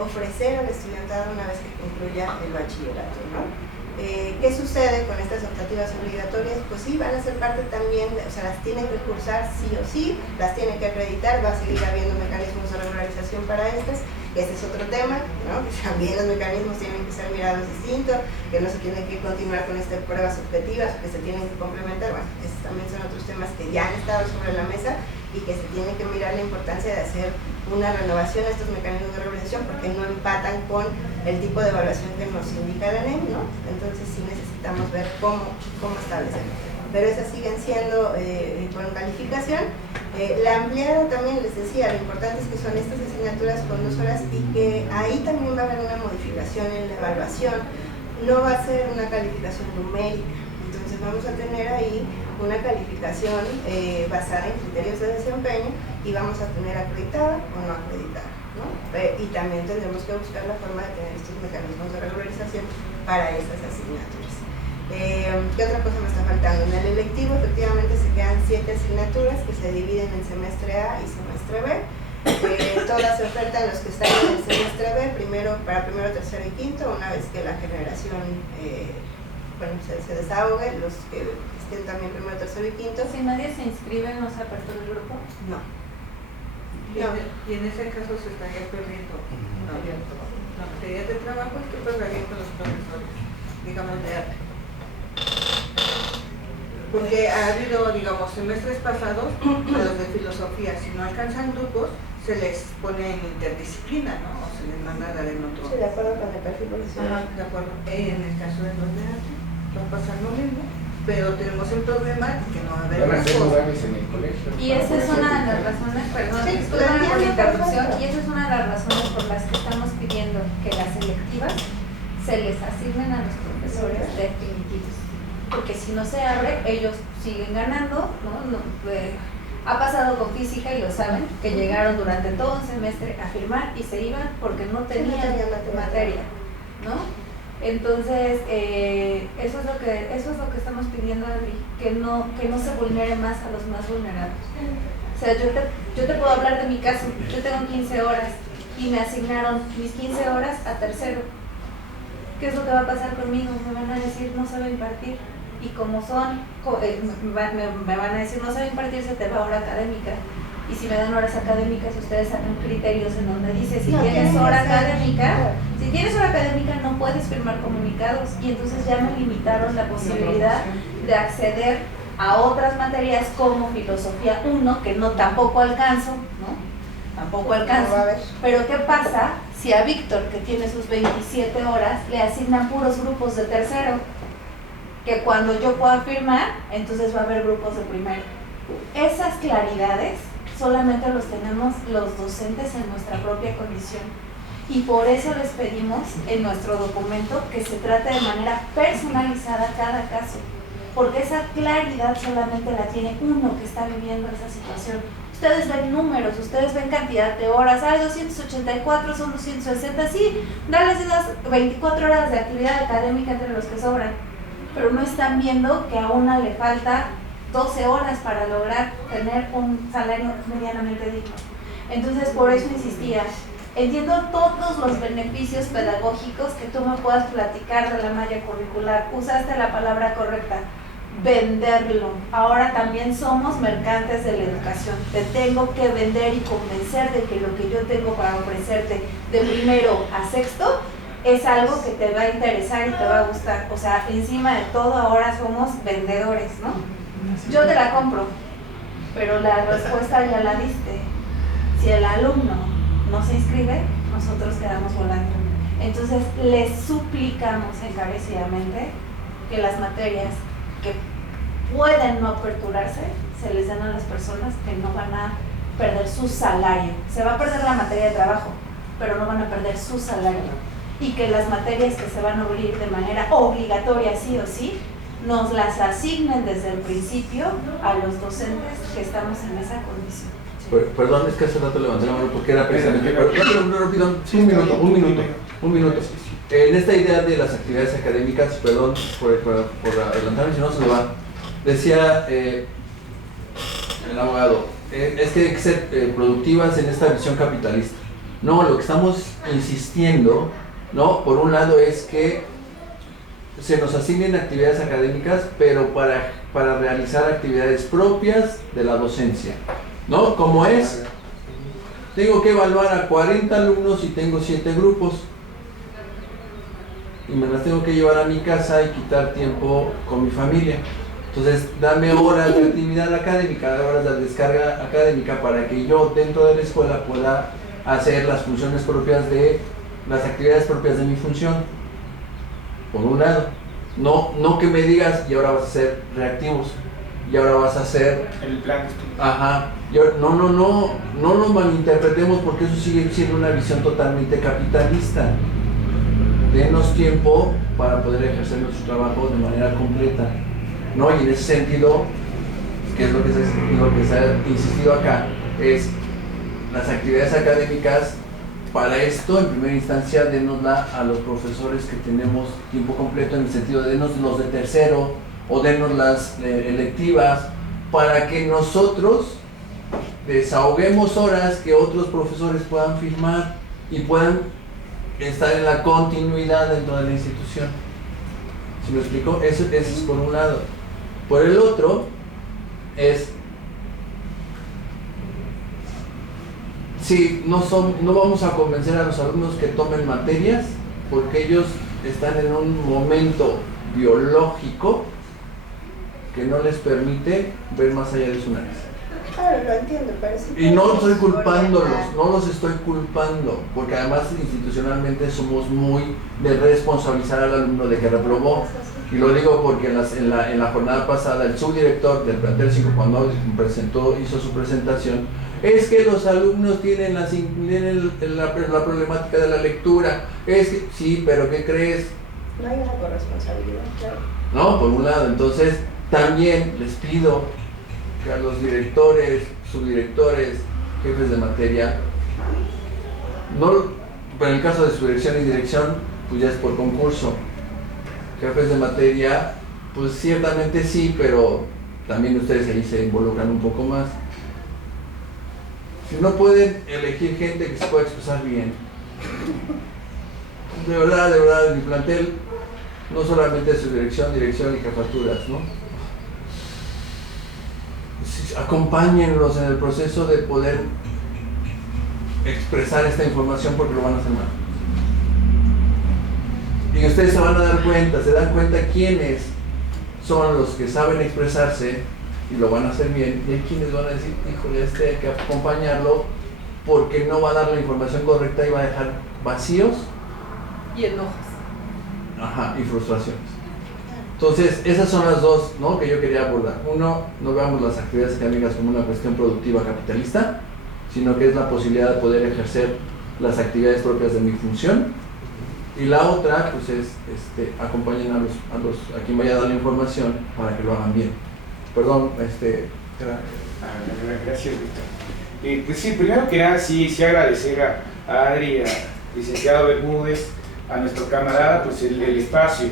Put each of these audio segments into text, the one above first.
ofrecer al estudiantado una vez que concluya el bachillerato, ¿no? ¿Qué sucede con estas optativas obligatorias? Pues sí, van a ser parte también, o sea, las tienen que cursar sí o sí, las tienen que acreditar, va a seguir habiendo mecanismos de regularización para estas. Ese es otro tema, ¿no? Que también los mecanismos tienen que ser mirados distintos, que no se tiene que continuar con estas pruebas objetivas, que se tienen que complementar. Bueno, esos también son otros temas que ya han estado sobre la mesa y que se tiene que mirar la importancia de hacer una renovación de estos mecanismos de regularización porque no empatan con el tipo de evaluación que nos indica la NEM, ¿no? Entonces sí necesitamos ver cómo establecerlo. Pero esas siguen siendo con calificación. La ampliada también les decía, lo importante es que son estas asignaturas con 2 horas y que ahí también va a haber una modificación en la evaluación. No va a ser una calificación numérica, entonces vamos a tener ahí una calificación basada en criterios de desempeño y vamos a tener acreditada o no acreditada, ¿no? Y también tendremos que buscar la forma de tener estos mecanismos de regularización para esas asignaturas. ¿Qué otra cosa me está faltando? En el electivo efectivamente se quedan 7 asignaturas que se dividen en semestre A y semestre B. Todas se ofertan los que están en el semestre B, para primero, tercero y quinto, una vez que la generación se desahogue, los que estén también primero, tercero y quinto. Si nadie se inscribe, ¿no se apertura el grupo? No. Y en ese caso se estaría perdiendo la materia de trabajo que pagarían con los profesores, digamos, de arte. Porque ha habido, digamos, semestres pasados, a los de filosofía, si no alcanzan grupos, se les pone en interdisciplina, ¿no? O se les manda a dar en otro. Sí, de acuerdo con el perfil profesional. De acuerdo. En el caso de los de arte, va a pasar lo mismo, pero tenemos el problema que no va a haber grupos. Y esa es una de las razones, perdón, disculpen por la interrupción, y esa es una de las razones por las que estamos pidiendo que las selectivas se les asignen a los profesores definitivos. Porque si no se abre, ellos siguen ganando, ¿no? Ha pasado con física y lo saben, que llegaron durante todo un semestre a firmar y se iban porque no tenían materia, ¿no? Entonces, eso es lo que estamos pidiendo, que no se vulnere más a los más vulnerables. O sea, yo te puedo hablar de mi caso. Yo tengo 15 horas y me asignaron mis 15 horas a tercero. ¿Qué es lo que va a pasar conmigo? Me van a decir, no sabe impartir. Y como son, me van a decir, no sabe impartir, se te va hora académica. Y si me dan horas académicas, ustedes sacan criterios en donde dice, si tienes hora académica, no puedes firmar comunicados. Y entonces ya me limitaron la posibilidad de acceder a otras materias como filosofía 1, que tampoco alcanzo, ¿no? Tampoco alcanzo. Pero ¿qué pasa si a Víctor, que tiene sus 27 horas, le asignan puros grupos de tercero? Que cuando yo pueda firmar, entonces va a haber grupos de primero. Esas claridades solamente los tenemos los docentes en nuestra propia condición. Y por eso les pedimos en nuestro documento que se trate de manera personalizada cada caso. Porque esa claridad solamente la tiene uno que está viviendo esa situación. Ustedes ven números, ustedes ven cantidad de horas, hay 284, son 260, sí, darles esas 24 horas de actividad académica entre los que sobran. Pero no están viendo que a una le falta 12 horas para lograr tener un salario medianamente digno. Entonces, por eso insistía, entiendo todos los beneficios pedagógicos que tú me puedas platicar de la malla curricular, usaste la palabra correcta, venderlo. Ahora también somos mercantes de la educación, te tengo que vender y convencer de que lo que yo tengo para ofrecerte de primero a sexto es algo que te va a interesar y te va a gustar. O sea, encima de todo ahora somos vendedores, ¿no? Yo te la compro, pero la respuesta ya la diste. Si el alumno no se inscribe, nosotros quedamos volando. Entonces, les suplicamos encarecidamente que las materias que pueden no aperturarse, se les den a las personas que no van a perder su salario. Se va a perder la materia de trabajo, pero no van a perder su salario. Y que las materias que se van a abrir de manera obligatoria, sí o sí, nos las asignen desde el principio a los docentes que estamos en esa condición. Perdón, es que hace rato levanté la mano porque era precisamente... Un minuto. En esta idea de las actividades académicas, perdón por adelantarme, si no se me va, decía el abogado, es que hay que ser productivas en esta visión capitalista. No, lo que estamos insistiendo, ¿no? Por un lado es que se nos asignen actividades académicas, pero para realizar actividades propias de la docencia, ¿no? Como es, tengo que evaluar a 40 alumnos y tengo 7 grupos. Y me las tengo que llevar a mi casa y quitar tiempo con mi familia. Entonces, dame horas de actividad académica, horas de descarga académica para que yo dentro de la escuela pueda hacer las funciones propias de, las actividades propias de mi función. Por un lado, no que me digas y ahora vas a ser reactivos y ahora vas a hacer el plan. Ajá, no nos malinterpretemos porque eso sigue siendo una visión totalmente capitalista. Denos tiempo para poder ejercer nuestro trabajo de manera completa, ¿no? Y en ese sentido, que es lo que se ha insistido acá, es las actividades académicas. Para esto, en primera instancia, denosla a los profesores que tenemos tiempo completo, en el sentido de denos los de tercero o denos las electivas, para que nosotros desahoguemos horas que otros profesores puedan firmar y puedan estar en la continuidad dentro de la institución. ¿Sí me explico? Eso es por un lado. Por el otro, es sí, no vamos a convencer a los alumnos que tomen materias porque ellos están en un momento biológico que no les permite ver más allá de su nariz. Claro, lo entiendo, pero sí. Y no estoy culpándolos, no los estoy culpando, porque además institucionalmente somos muy de responsabilizar al alumno de que reprobó. Y lo digo porque en la jornada pasada el subdirector del plantel 5, cuando hizo su presentación, es que los alumnos tienen la problemática de la lectura. Es que, sí, pero ¿qué crees? No hay una corresponsabilidad, claro. No, por un lado. Entonces, también les pido que a los directores, subdirectores, jefes de materia, pero en el caso de subdirección y dirección, pues ya es por concurso. Jefes de materia, pues ciertamente sí, pero también ustedes ahí se involucran un poco más. Si no pueden elegir gente que se pueda expresar bien, de verdad, mi plantel no solamente es su dirección y jefaturas, ¿no? Acompáñenlos en el proceso de poder expresar esta información porque lo van a hacer mal. Y ustedes se van a dar cuenta, se dan cuenta quiénes son los que saben expresarse y lo van a hacer bien, y hay quienes van a decir, híjole, hay que acompañarlo porque no va a dar la información correcta y va a dejar vacíos y enojos. Ajá, y frustraciones. Entonces, esas son las dos, ¿no?, que yo quería abordar. Uno, no veamos las actividades académicas como una cuestión productiva capitalista, sino que es la posibilidad de poder ejercer las actividades propias de mi función. Y la otra, pues es, acompañen a quien vaya a dar la información para que lo hagan bien. Perdón, Gracias, Víctor. Pues sí, primero que nada, sí agradecer a Adri, al licenciado Bermúdez, a nuestro camarada, pues el espacio.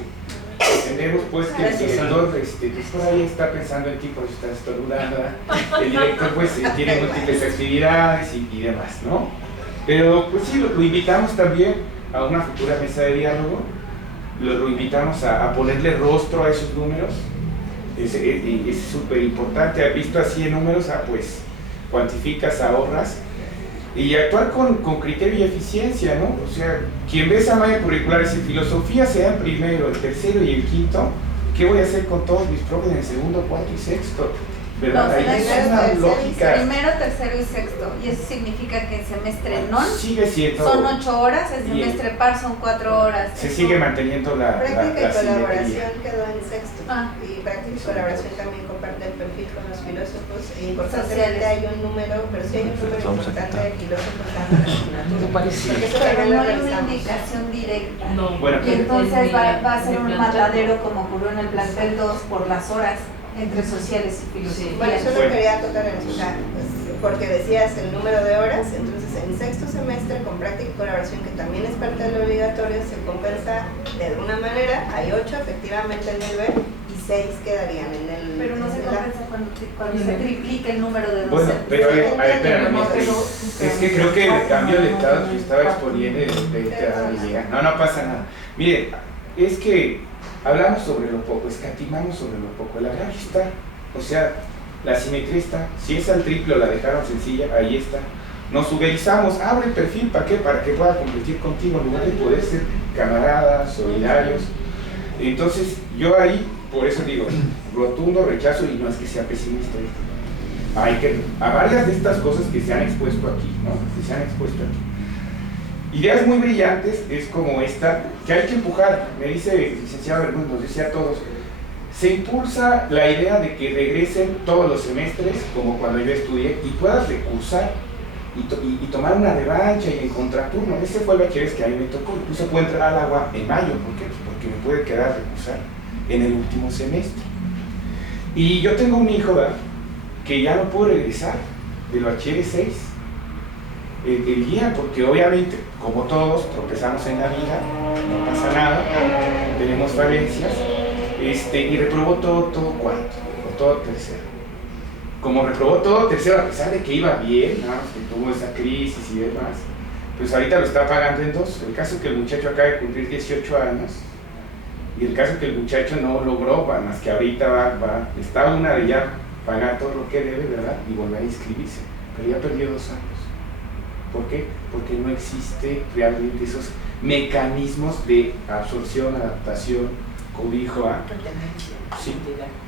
Entendemos pues que el director pues por ahí está pensando en ti, por eso está estornudando. El director pues tiene múltiples actividades y demás, ¿no? Pero pues sí, lo invitamos también a una futura mesa de diálogo, lo invitamos a ponerle rostro a esos números. Es súper importante, has visto así en números, pues cuantificas, ahorras y actuar con criterio y eficiencia, ¿no? O sea, quien ve esa malla curricular, si filosofía se da en primero, el tercero y el quinto, ¿qué voy a hacer con todos mis profes en el segundo, cuarto y sexto? ¿Verdad? No, ahí es una lógica. Primero, tercero y sexto, y eso significa que el semestre non sigue siendo, son 8 horas, el semestre par son 4 horas. Se sigue manteniendo la práctica y colaboración simetría. quedó en sexto. Y práctica y colaboración también comparte el perfil con los filósofos. Importantemente hay un número, pero sí hay un número importante de filósofos dando la asignatura. Porque eso Pero también no lo hay una revisamos. indicación directa. No. Bueno, Y entonces va a ser un matadero como ocurrió en el plantel 2 por las horas entre sociales y filosofía. Bueno, yo no quería tocar en eso, porque decías el número de horas, entonces en sexto semestre con práctica y colaboración, que también es parte del obligatorio, se compensa de alguna manera, hay 8 efectivamente en el B, y 6 quedarían en el... Pero no se compensa cuando se triplica el número de Bueno, docentes. pero a ver, espérame, es que creo que el cambio de estado que estaba exponiendo no pasa nada. Mire, es que hablamos sobre lo poco, escatimamos sobre lo poco, la verdad está, o sea, la simetría está, si es al triple o la dejaron sencilla, ahí está. Nos ubicamos, abre el perfil, ¿para qué? Para que pueda competir contigo, en lugar de poder ser camaradas, solidarios. Entonces, yo ahí, por eso digo, rotundo rechazo, y no es que sea pesimista. Hay que, a varias de estas cosas que se han expuesto aquí, ¿no? Que se han expuesto aquí. Ideas muy brillantes, es como esta, que hay que empujar, me dice el licenciado Bermúdez, nos decía a todos, se impulsa la idea de que regresen todos los semestres, como cuando yo estudié, y puedas recursar y tomar una revancha y en contraturno. Ese fue el bachiller que a mí me tocó. Incluso puedo entrar al agua en mayo. ¿Por qué? Pues porque me puede quedar recursar en el último semestre. Y yo tengo un hijo, ¿verdad?, que ya no puedo regresar del bachiller 6 el día, porque obviamente, como todos, tropezamos en la vida, no pasa nada, tenemos falencias, y reprobó todo cuarto, o todo tercero. Como reprobó todo tercero, a pesar de que iba bien, ¿no?, que tuvo esa crisis y demás, pues ahorita lo está pagando en 2. El caso que el muchacho acaba de cumplir 18 años, y el caso que el muchacho no logró, más que ahorita está una de ya pagar todo lo que debe, ¿verdad?, y volver a inscribirse, pero ya perdió 2 años. ¿Por qué? Porque no existe realmente esos mecanismos de absorción, adaptación, cobijo a...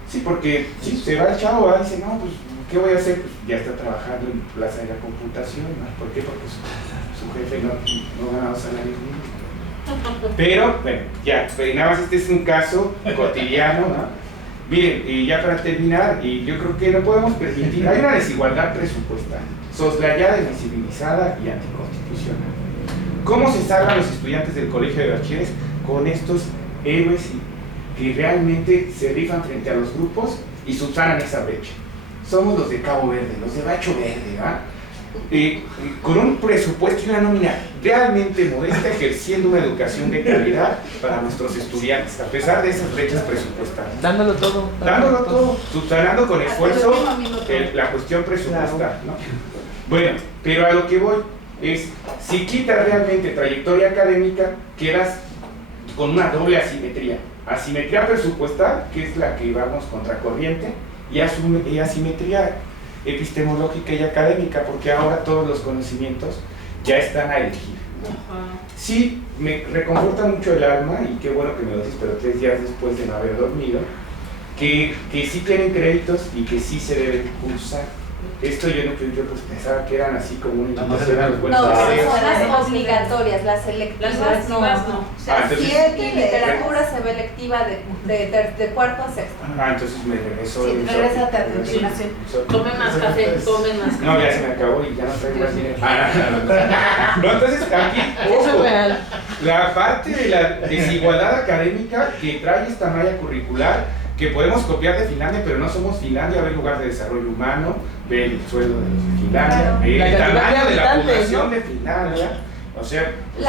Sí, porque se va el chavo, dice, no, pues, ¿qué voy a hacer? Pues ya está trabajando en plaza de la computación, ¿no? ¿Por qué? Porque su jefe no gana salarios mínimos. Pero, bueno, ya, pero nada más este es un caso cotidiano, ¿no? Miren, y ya para terminar, y yo creo que no podemos permitir, hay una desigualdad presupuestal, soslayada, invisibilizada y anticonstitucional. ¿Cómo se salvan los estudiantes del colegio de bachilleres? Con estos héroes que realmente se rifan frente a los grupos y subsanan esa brecha. Somos los de Cabo Verde, los de Bacho Verde, ¿va? Con un presupuesto y una nómina realmente modesta, ejerciendo una educación de calidad para nuestros estudiantes, a pesar de esas brechas presupuestarias. Dándolo todo. Dándolo todo, subsanando con esfuerzo la cuestión presupuestal, ¿no? Bueno, pero a lo que voy es, si quitas realmente trayectoria académica, quedas con una doble asimetría. Asimetría presupuestal, que es la que vamos contracorriente, y asimetría epistemológica y académica, porque ahora todos los conocimientos ya están a elegir, ¿no? Sí, me reconforta mucho el alma, y qué bueno que me lo dices, pero 3 días después de no haber dormido, que sí tienen créditos y que sí se deben cursar. Esto yo pues pensaba que eran así como una invitación a los buenos deseos. No, son las obligatorias, las selectivas no. O sea, entonces, 7 literatura se ve electiva de cuarto a sexto. Entonces me regreso. Sí, regrésate a tu inclinación. Tome más café, tome más café. No, ya se me acabó y ya no traigo más dinero. No, entonces aquí, ojo, la parte de la desigualdad académica que trae esta malla curricular, que podemos copiar de Finlandia, pero no somos Finlandia. Ve el lugar de desarrollo humano, ve el sueldo de Finlandia, ve el tamaño de la población de Finlandia, o sea... Pues,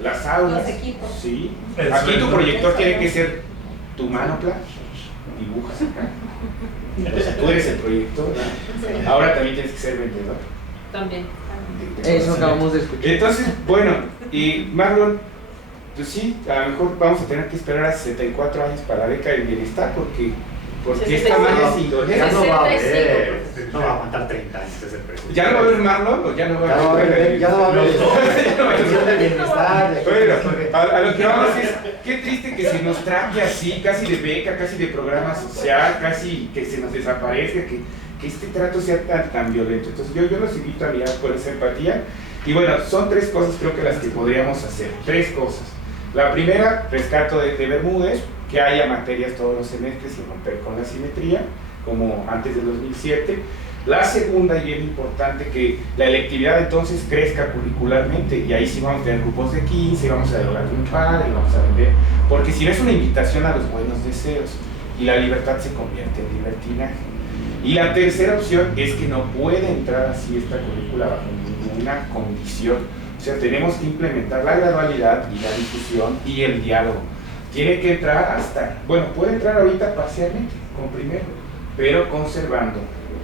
las aulas, los equipos. Sí. Aquí tu proyector tiene que ser tu mano plana, dibujas acá. O sea, tú eres el proyector, ¿no? Ahora también tienes que ser vendedor. También. Eso acabamos de escuchar. Entonces, bueno, y Marlon, pues sí, a lo mejor vamos a tener que esperar a 64 años para la beca del bienestar, porque esta malla es indolente. Ya no va a haber, no va a aguantar 30 años ese precio. ¿Ya no va a haber Marlon o ya no va a haber? Ya no va a haber el bienestar. Bueno, a lo que vamos es, qué triste que se nos trate así, casi de beca, casi de programa social, casi que se nos desaparezca, que este trato sea tan violento. Entonces yo los invito a mirar con esa empatía. Y bueno, son 3 cosas creo que las que podríamos hacer, 3 cosas. La primera, rescato de Bermúdez, que haya materias todos los semestres y romper con la simetría, como antes del 2007. La segunda, y bien importante, que la electividad entonces crezca curricularmente, y ahí sí vamos a tener grupos de 15, vamos a dialogar con un padre, vamos a vender, porque si no es una invitación a los buenos deseos, y la libertad se convierte en libertinaje. Y la tercera opción es que no puede entrar así esta currícula bajo ninguna condición. O sea, tenemos que implementar la gradualidad y la difusión y el diálogo. tiene que entrar hasta, bueno, puede entrar ahorita parcialmente, con primero, pero conservando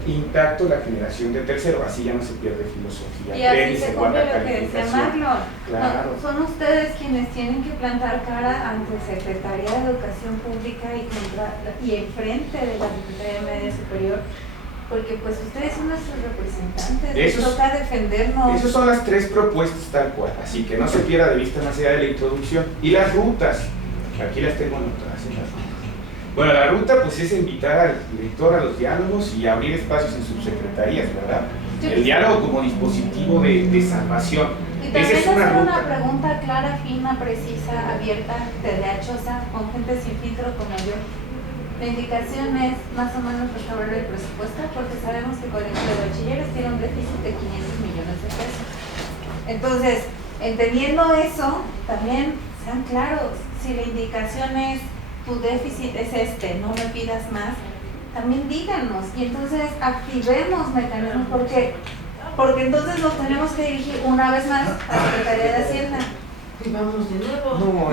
intacto la generación de tercero, así ya no se pierde filosofía. Y así se cumple lo que decía Marlon. Claro. No, son ustedes quienes tienen que plantar cara ante Secretaría de Educación Pública y enfrente de la Secretaría de Media Superior, porque pues ustedes son nuestros representantes, les toca defendernos. Esas son las 3 propuestas tal cual, así que no se pierda de vista más allá de la introducción. Y las rutas, aquí las tengo anotadas en las rutas. Bueno, la ruta pues es invitar al director a los diálogos y abrir espacios en subsecretarías, ¿verdad? El diálogo como dispositivo de salvación. Y también hacer una pregunta clara, fina, precisa, abierta, tediosa, con gente sin filtro como yo. La indicación es más o menos restaurar el presupuesto, porque sabemos que el colegio de bachilleres tiene un déficit de 500 millones de pesos. Entonces, entendiendo eso, también sean claros. Si la indicación es tu déficit es no me pidas más, también díganos y entonces activemos mecanismos, porque entonces nos tenemos que dirigir una vez más a la Secretaría de Hacienda. Y vamos de nuevo. No,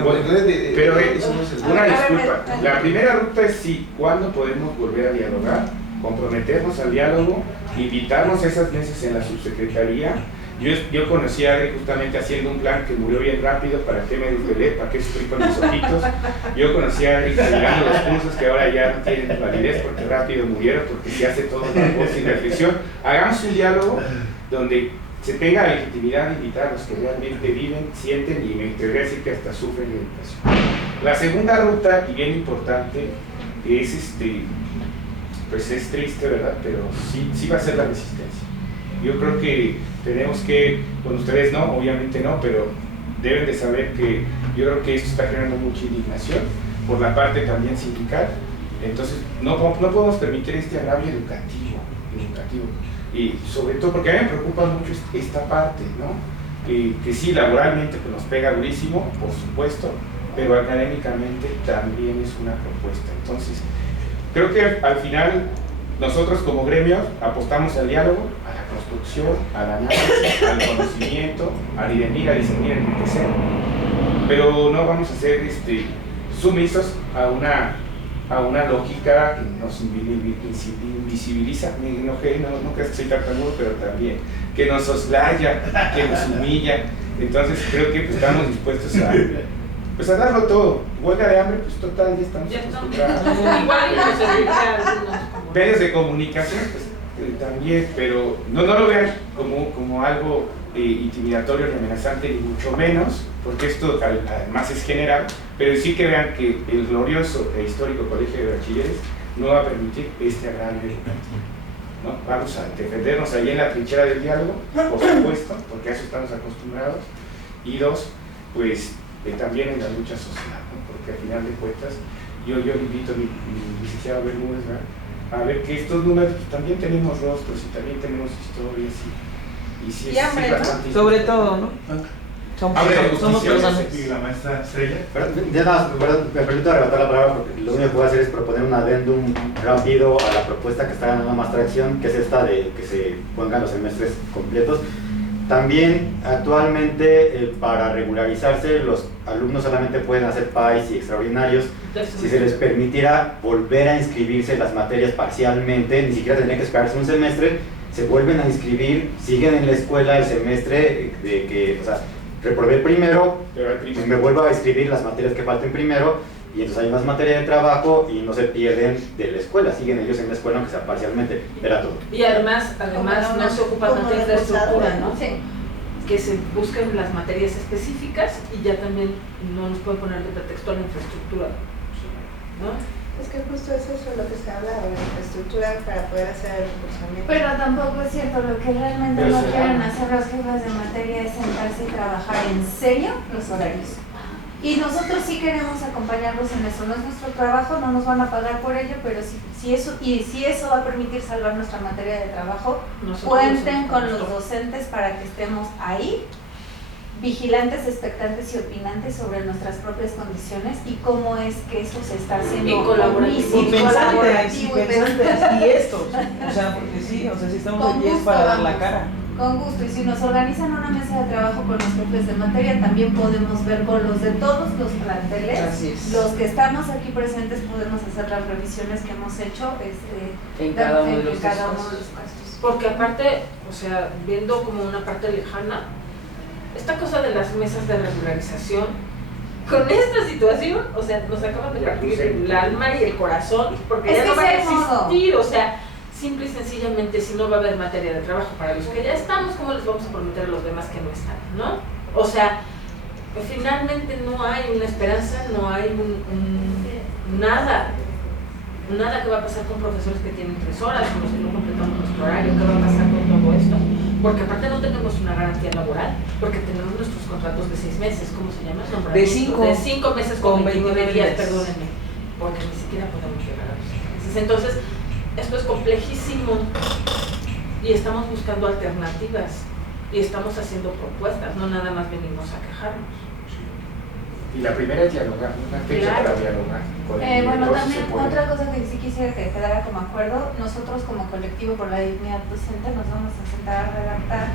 pero eso no es una disculpa. La primera ruta es cuándo podemos volver a dialogar, comprometernos al diálogo, invitarnos a esas mesas en la subsecretaría. Yo conocí a Adri justamente haciendo un plan que murió bien rápido. ¿Para qué me desvelé? ¿Para qué estoy con mis ojitos? Yo conocí a Adri llegando los cursos que ahora ya no tienen validez porque rápido murieron, porque se hace todo con voz sin reflexión. Hagamos un diálogo donde se tenga la legitimidad de invitar a los que realmente viven, sienten y me atrevería a decir que hasta sufren de educación. La segunda ruta, y bien importante, es pues es triste, ¿verdad? Pero sí va a ser la resistencia. Yo creo que tenemos que, con ustedes no, obviamente no, pero deben de saber que yo creo que esto está generando mucha indignación por la parte también sindical. Entonces no podemos permitir este agravio educativo. Y sobre todo porque a mí me preocupa mucho esta parte, ¿no? Que sí, laboralmente pues nos pega durísimo, por supuesto, pero académicamente también es una propuesta. Entonces, creo que al final nosotros como gremio apostamos al diálogo, a la construcción, al análisis, al conocimiento, a dirimir, a discernir, a enriquecer, pero no vamos a ser sumisos a una lógica que nos invisibiliza. Me enojé, no creas que soy tartamudo, pero también que nos soslaya, que nos humilla. Entonces creo que pues, estamos dispuestos a darlo todo. Huelga de hambre, pues total, ya estamos acostumbrados. Igual nos serviría a algunos. Medios de comunicación, pues también, pero no lo vean como algo intimidatorio ni amenazante, ni mucho menos, porque esto además es general, pero sí que vean que el glorioso e histórico Colegio de Bachilleres no va a permitir este agravio educativo, ¿no? Vamos a defendernos ahí en la trinchera del diálogo, por supuesto, porque a eso estamos acostumbrados, y 2, pues también en la lucha social, ¿no? Porque al final de cuentas, yo invito a mi licenciado Bermúdez, ¿verdad?, a ver que estos números pues, también tenemos rostros y también tenemos historias y sí, hambre, bastante. Sobre todo, ¿no? Somos personas. Y la maestra Estrella. Ya nada, me permito arrebatar la palabra porque lo único que voy a hacer es proponer un adendum rápido a la propuesta que está ganando más tracción, que es esta de que se pongan los semestres completos. También actualmente para regularizarse los alumnos solamente pueden hacer PAIs y extraordinarios. Si se les permitiera volver a inscribirse las materias parcialmente, ni siquiera tendrían que esperarse un semestre, se vuelven a inscribir, siguen en la escuela el semestre de que, o sea, reprobé primero, pues me vuelvo a inscribir las materias que falten primero y entonces hay más materia de trabajo y no se pierden de la escuela, siguen ellos en la escuela aunque sea parcialmente, era todo. Y además no se ocupa tanto de infraestructura, ¿no? Sí. Que se busquen las materias específicas y ya también no nos pueden poner de pretexto a la infraestructura, ¿no? Es que justo es eso lo que se habla de la infraestructura para poder hacer el cursamiento. Pero tampoco es cierto, lo que realmente no quieren hacer los jefes de materia es sentarse y trabajar en serio los horarios. Y nosotros sí queremos acompañarlos en eso, no es nuestro trabajo, no nos van a pagar por ello, pero si eso va a permitir salvar nuestra materia de trabajo, cuenten con los docentes para que estemos ahí, vigilantes, expectantes y opinantes sobre nuestras propias condiciones y cómo es que eso se está haciendo. Y colaborativo. Y pensantes, y estos, o sea, porque sí, o sea, si estamos aquí es para dar la cara. Con gusto, y si nos organizan una mesa de trabajo con los jefes de materia, también podemos ver con los de todos los planteles, los que estamos aquí presentes, podemos hacer las revisiones que hemos hecho en cada uno de los casos. Porque aparte, o sea, viendo como una parte lejana, esta cosa de las mesas de regularización, con esta situación, o sea, nos acaban de partir el alma y el corazón, porque ya no va a existir, o sea, simple y sencillamente, si no va a haber materia de trabajo para los que ya estamos, ¿cómo les vamos a prometer a los demás que no están, no? O sea, pues finalmente no hay una esperanza, no hay nada que va a pasar con profesores que tienen 3 horas, con los que no completamos nuestro horario, qué va a pasar con todo esto, porque aparte no tenemos una garantía laboral, porque tenemos nuestros contratos de 6 meses, ¿cómo se llama? De 5 meses con 29 días, días, perdónenme, porque ni siquiera podemos llegar a los 6 meses. Entonces, esto es complejísimo y estamos buscando alternativas y estamos haciendo propuestas, no nada más venimos a quejarnos. Y la primera es dialogar, una fecha para dialogar. Bueno, también otra cosa que sí quisiera que quedara como acuerdo, nosotros como colectivo por la dignidad docente nos vamos a sentar a redactar,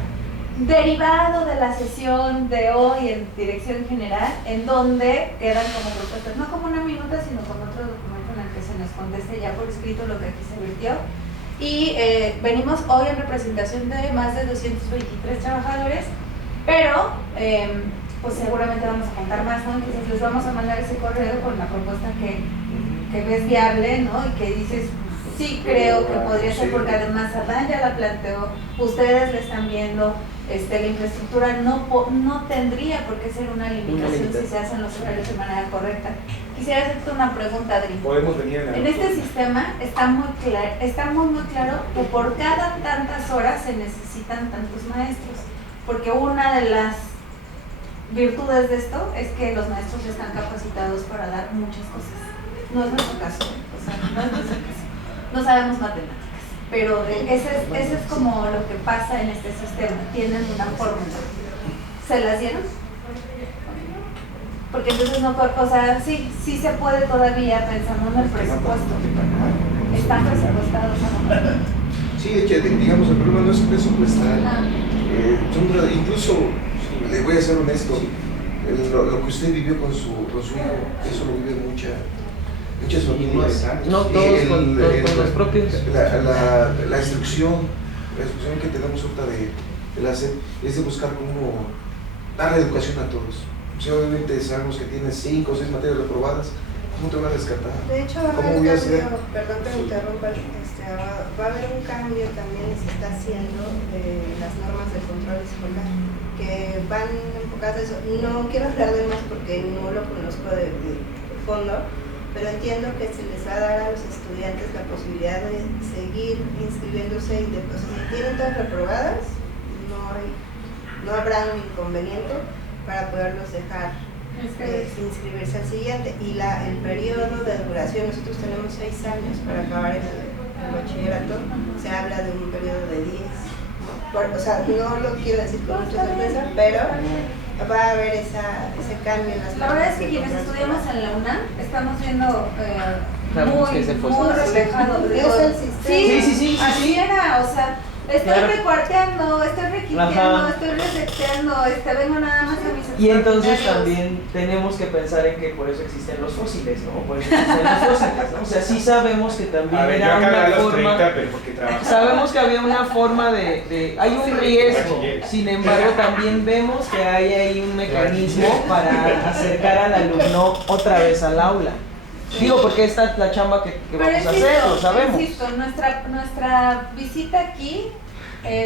derivado de la sesión de hoy en dirección general, en donde quedan como propuestas, no como una minuta, sino como otro documento en el que se nos conteste ya por escrito lo que aquí se virtió. Y venimos hoy en representación de más de 223 trabajadores, pero pues seguramente vamos a contar más, ¿no? Entonces les vamos a mandar ese correo con la propuesta que ves viable, ¿no? Y que dices, sí creo que podría ser, porque además Adán ya la planteó, ustedes le están viendo, la infraestructura no tendría por qué ser una limitación si se hacen los horarios de manera correcta. Quisiera hacerte una pregunta, Adri. Podemos venir en este sistema está muy claro que por cada tantas horas se necesitan tantos maestros, porque una de las virtudes de esto es que los maestros están capacitados para dar muchas cosas. No es nuestro caso, o sea, no es nuestro caso. No sabemos matemáticas, pero ese es como lo que pasa en este sistema. Tienen una fórmula. ¿Se las dieron? Porque entonces no, o sea, sí se puede todavía pensando en el presupuesto. Están presupuestados, ¿no? Sí, de hecho, digamos, el problema no es presupuestal. Incluso, le voy a ser honesto, lo que usted vivió con su hijo, eso lo vive muchas familias. No todos con los propios. La instrucción que tenemos ahorita de la SEP es de buscar cómo dar la educación a todos. Si obviamente sabemos que tienes 5 o 6 materias reprobadas, ¿cómo te van a descartar? De hecho, va a haber un cambio, perdón que me interrumpa, va a haber un cambio también que se está haciendo de las normas de control escolar, que van enfocadas a eso. No quiero hablar de más porque no lo conozco de fondo, pero entiendo que se les va a dar a los estudiantes la posibilidad de seguir inscribiéndose y si tienen todas reprobadas, no habrá un inconveniente para poderlos dejar inscribirse al siguiente. Y el periodo de duración, nosotros tenemos 6 años para acabar el bachillerato, se habla de un periodo de 10. O sea, no lo quiero decir con mucha sorpresa, pero va a haber ese cambio en las La verdad es que quienes estudiamos en la UNAM estamos viendo muy reflejado. Es el sistema. Sí, así era, o sea, estoy recuarteando, estoy requiteando, estoy resecteando, vengo nada más a mis Y entonces también tenemos que pensar en que por eso existen los fósiles, ¿no? Por eso existen los fósiles, ¿no? O sea, sí sabemos que también era una forma... Sabemos que había una forma de... Hay un riesgo, sin embargo también vemos que hay ahí un mecanismo para acercar al alumno otra vez al aula. Digo, porque esta es la chamba que vamos a hacer, lo sabemos. Insisto, nuestra visita aquí,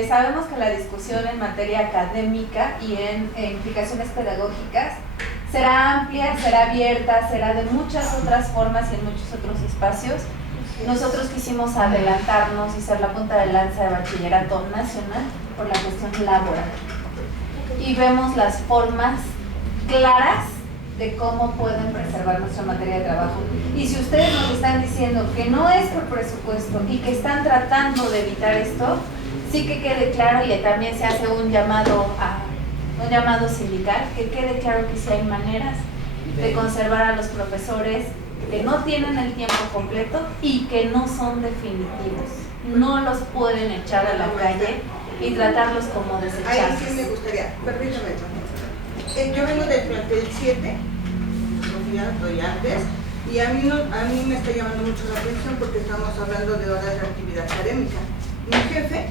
sabemos que la discusión en materia académica y en implicaciones pedagógicas será amplia, será abierta, será de muchas otras formas y en muchos otros espacios. Nosotros quisimos adelantarnos y ser la punta de lanza de bachillerato nacional por la cuestión laboral. Y vemos las formas claras de cómo pueden preservar nuestra materia de trabajo. Y si ustedes nos están diciendo que no es por presupuesto y que están tratando de evitar esto, sí que quede claro, y también se hace un llamado sindical, que quede claro que sí hay maneras de conservar a los profesores que no tienen el tiempo completo y que no son definitivos. No los pueden echar a la calle y tratarlos como desechables. Ahí sí me gustaría, permítame. Yo vengo del plantel 7, ya estoy antes, y a mí me está llamando mucho la atención porque estamos hablando de horas de actividad académica. Mi jefe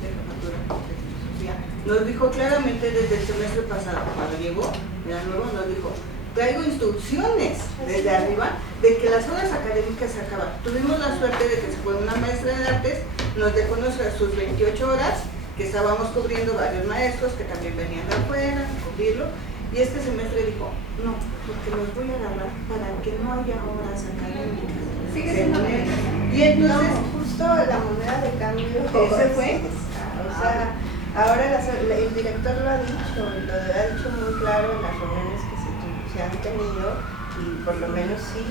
de jefatura de filosofía nos dijo claramente desde el semestre pasado, cuando llegó, ya luego nos dijo, traigo instrucciones desde arriba de que las horas académicas se acaban. Tuvimos la suerte de que se fue una maestra de artes, nos dejó sus 28 horas, que estábamos cubriendo varios maestros que también venían de afuera, cubrirlo, y este semestre dijo, no, porque los voy a agarrar para que no haya horas académicas. Sigue siendo y entonces, no, justo la moneda de cambio ¿ese fue? o sea, ahora el director lo ha dicho muy claro en las reuniones que se han tenido, y por lo menos sí,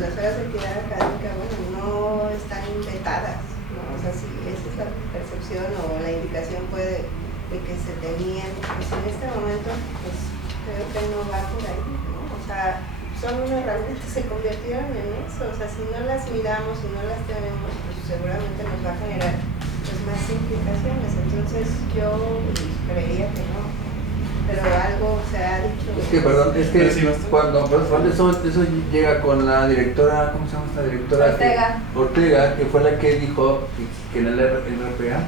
las horas de actividad académica, bueno, no están vetadas, ¿no? O sea, sí, esa es la percepción o la indicación de que se tenían, pues en este momento, pues creo que no va por ahí, ¿no? O sea, realmente se convirtieron en eso, o sea, si no las miramos, si no las tenemos, pues seguramente nos va a generar pues más implicaciones. Entonces yo creía que no, pero algo se ha dicho. Es que, perdón, es que cuando eso llega con la directora, ¿cómo se llama esta directora? Ortega, que fue la que dijo que en el RPA,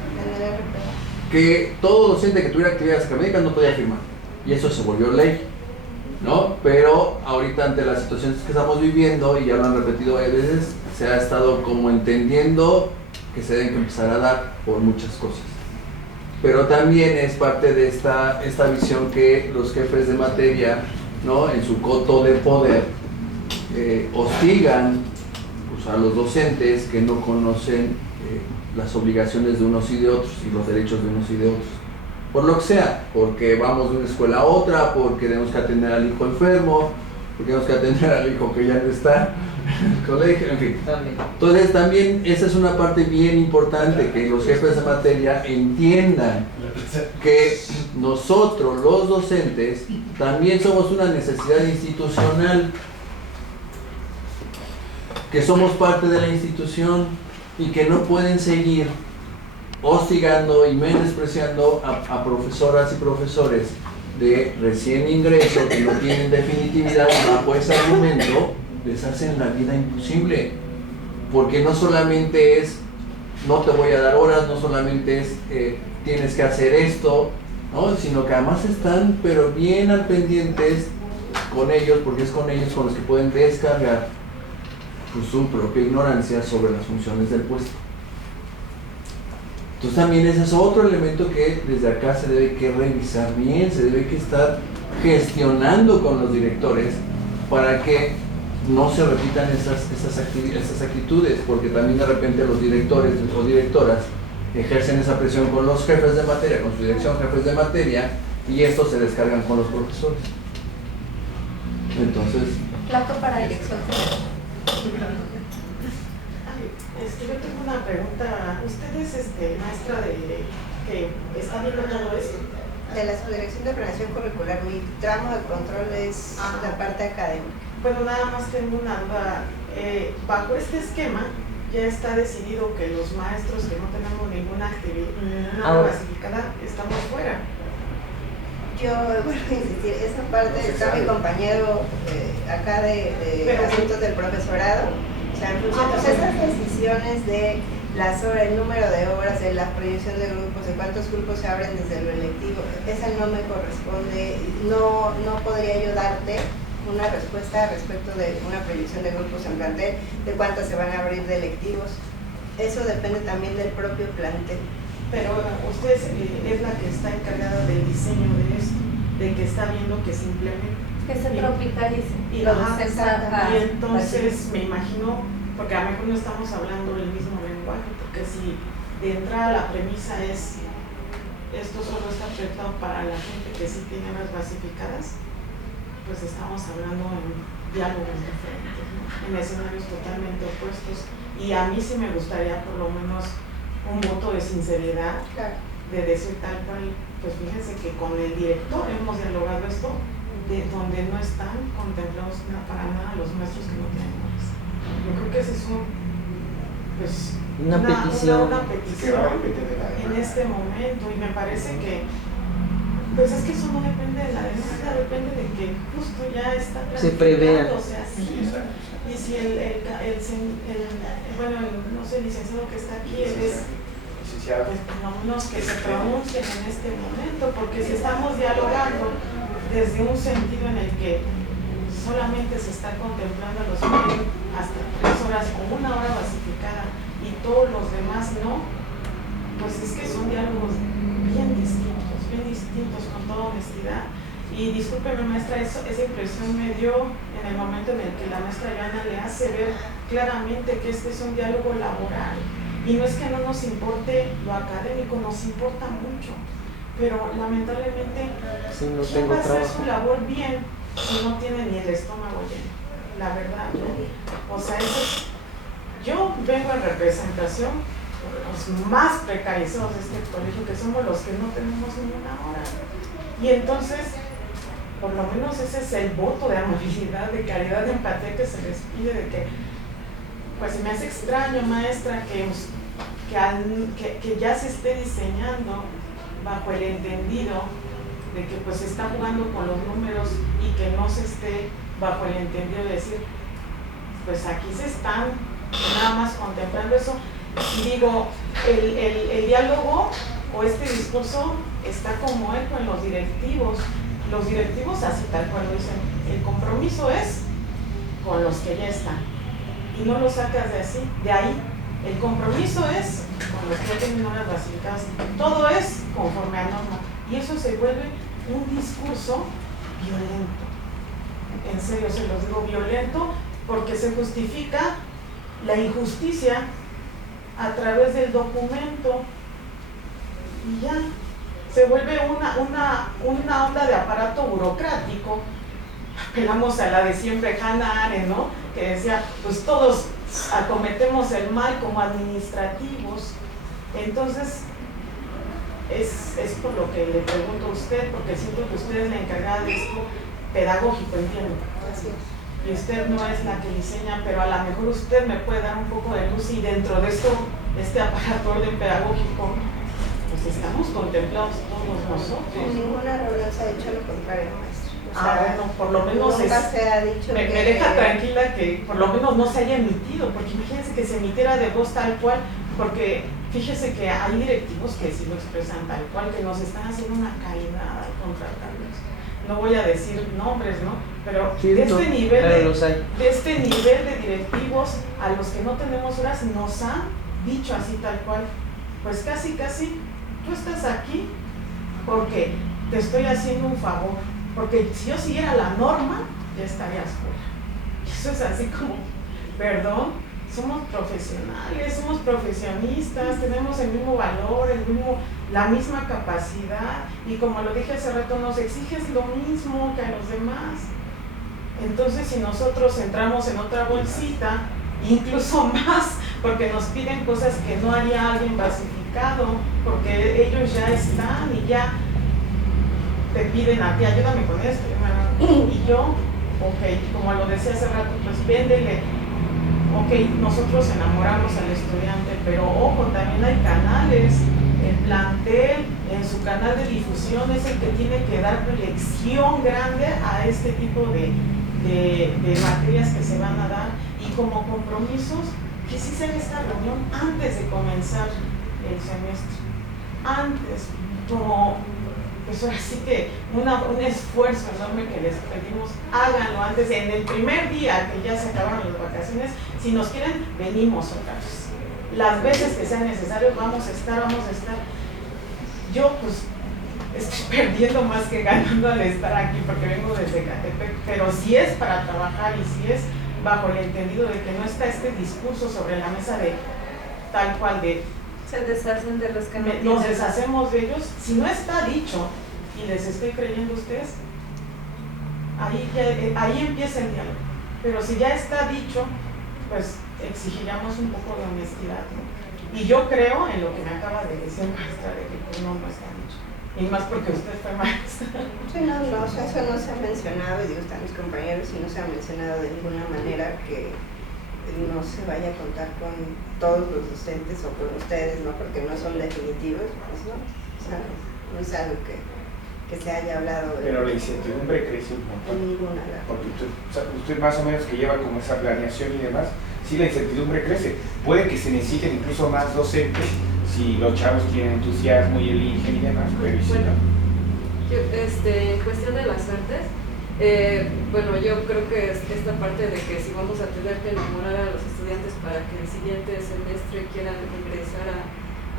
que todo docente que tuviera actividades académicas no podía firmar, y eso se volvió ley, ¿no? Pero ahorita, ante las situaciones que estamos viviendo, y ya lo han repetido varias veces, se ha estado como entendiendo que se deben empezar a dar por muchas cosas. Pero también es parte de esta visión que los jefes de materia, ¿no?, en su coto de poder, hostigan pues, a los docentes que no conocen las obligaciones de unos y de otros, y los derechos de unos y de otros. Por lo que sea, porque vamos de una escuela a otra, porque tenemos que atender al hijo enfermo, porque tenemos que atender al hijo que ya no está en el colegio, en fin. Entonces también esa es una parte bien importante, que los jefes de materia entiendan que nosotros, los docentes, también somos una necesidad institucional, que somos parte de la institución y que no pueden seguir hostigando y menospreciando a profesoras y profesores de recién ingreso que no tienen definitividad. Bajo ese argumento les hacen la vida imposible, porque no solamente es no te voy a dar horas, no solamente es tienes que hacer esto, ¿no?, sino que además están pero bien al pendientes con ellos, porque es con ellos con los que pueden descargar pues, su propia ignorancia sobre las funciones del puesto. Entonces también ese es otro elemento que desde acá se debe que revisar bien, se debe que estar gestionando con los directores para que no se repitan esas actitudes, porque también de repente los directores o directoras ejercen esa presión con los jefes de materia, con su dirección jefes de materia, y estos se descargan con los profesores. Entonces... Plato para dirección. Yo tengo una pregunta. ¿Usted es maestra que está viendo todo esto? De la Subdirección de Planeación Curricular. Mi tramo de control es la parte académica. Bueno, nada más tengo una duda. Bajo este esquema ya está decidido que los maestros que no tenemos ninguna actividad clasificada estamos fuera. Yo vuelvo a insistir, esa parte está mi compañero acá de asuntos del profesorado. O sea, en función de esas decisiones de las horas, el número de horas, de la proyección de grupos, de cuántos grupos se abren desde lo electivo, esa no me corresponde, no podría yo darte una respuesta respecto de una proyección de grupos en plantel, de cuántos se van a abrir de electivos. Eso depende también del propio plantel. Pero usted es la que está encargada del diseño de esto, de que está viendo que se implemente. Que se tropicalice. Y entonces me imagino, porque a lo mejor no estamos hablando el mismo lenguaje, porque si de entrada la premisa es esto solo está proyectado para la gente que sí tiene horas clasificadas, pues estamos hablando en diálogos diferentes, ¿no?, en escenarios totalmente opuestos. Y a mí sí me gustaría por lo menos un voto de sinceridad, claro, de decir tal cual, pues fíjense que con el director hemos dialogado esto, de donde no están contemplados para nada los maestros que no tienen horas. Yo creo que ese es un pues una petición en este momento, y me parece que pues es que eso no depende de la demanda, depende de que justo ya está planificándose así. Y si el licenciado que está aquí es, pues por lo menos que se pronuncien en este momento, porque si estamos dialogando desde un sentido en el que solamente se está contemplando a los que tienen hasta 3 horas o 1 hora basificada y todos los demás no, pues es que son diálogos bien distintos con toda honestidad. Y discúlpeme, maestra, esa impresión me dio en el momento en el que la maestra Joana le hace ver claramente que este es un diálogo laboral. Y no es que no nos importe lo académico, nos importa mucho, pero lamentablemente, ¿quién va a hacer su labor bien si no tiene ni el estómago lleno? La verdad, ¿no? O sea, yo vengo en representación de los más precarizados de este colegio, que somos los que no tenemos ni 1 hora. Y entonces, por lo menos ese es el voto de amabilidad, de caridad, de empatía que se les pide, de que, pues se me hace extraño, maestra, que ya se esté diseñando bajo el entendido de que pues se está jugando con los números y que no se esté bajo el entendido de decir, pues aquí se están nada más contemplando eso. Y digo, el diálogo o este discurso está como eco en los directivos. Los directivos así tal cual lo dicen, el compromiso es con los que ya están y no lo sacas de ahí. El compromiso es con los que ya tienen horas basificadas, todo es conforme a norma y eso se vuelve un discurso violento. En serio se los digo, violento, porque se justifica la injusticia a través del documento y ya se vuelve una onda de aparato burocrático. Apelamos a la de siempre Hannah Arendt, ¿no? Que decía, pues todos acometemos el mal como administrativos. Entonces es por lo que le pregunto a usted, porque siento que usted es la encargada de esto pedagógico, entiendo. Así es. Y usted no es la que diseña, pero a lo mejor usted me puede dar un poco de luz y dentro de esto, este aparato orden pedagógico, pues estamos contemplados todos nosotros. Ninguna reunión se ha dicho lo contrario, maestro. Bueno, por lo menos se ha dicho me deja tranquila que por lo menos no se haya emitido, porque imagínense que se emitiera de voz tal cual, porque fíjese que hay directivos que sí lo expresan tal cual, que nos están haciendo una caridad al contratarlos. No voy a decir nombres, ¿no? Pero sí, de este nivel de directivos a los que no tenemos horas nos han dicho así tal cual, pues casi tú estás aquí porque te estoy haciendo un favor, porque si yo siguiera la norma ya estarías fuera. Eso es así como, perdón, somos profesionales, somos profesionistas, tenemos el mismo valor, la misma capacidad, y como lo dije hace rato, nos exiges lo mismo que a los demás. Entonces si nosotros entramos en otra bolsita, incluso más, porque nos piden cosas que no haría alguien basificado, porque ellos ya están y ya te piden a ti, ayúdame con esto, y yo, ok, como lo decía hace rato, pues véndele. Ok, nosotros enamoramos al estudiante, pero ojo, también hay canales. El plantel, en su canal de difusión, es el que tiene que dar proyección grande a este tipo de materias que se van a dar, y como compromisos, que sí se haga esta reunión antes de comenzar el semestre. Antes, como, pues ahora sí que un esfuerzo enorme que les pedimos, háganlo antes, en el primer día que ya se acabaron las vacaciones. Si nos quieren, venimos otra vez. Las veces que sean necesarios vamos a estar. Yo pues estoy perdiendo más que ganando al estar aquí porque vengo desde Catepec, pero si es para trabajar y si es bajo el entendido de que no está este discurso sobre la mesa de tal cual de se deshacen de los que no nos deshacemos de ellos, si no está dicho y les estoy creyendo a ustedes, ahí empieza el diálogo. Pero si ya está dicho, pues exigiríamos un poco de honestidad, ¿no? Y yo creo en lo que me acaba de decir maestra, de que pues, no está dicho. Y más porque usted fue maestra. Sí, no, o sea, eso no se ha mencionado, y digo, están mis compañeros y no se ha mencionado de ninguna manera que no se vaya a contar con todos los docentes o con ustedes, ¿no? Porque no son definitivos, pues no, o sea, no es algo que se haya hablado de. Pero la incertidumbre crece un montón. En ninguna. Porque usted más o menos que lleva como esa planeación y demás, sí, la incertidumbre crece. Puede que se necesiten incluso más docentes si los chavos tienen entusiasmo y eligen y demás, pero ¿y si no? En cuestión de las artes, bueno, yo creo que esta parte de que si vamos a tener que enamorar a los estudiantes para que el siguiente semestre quieran ingresar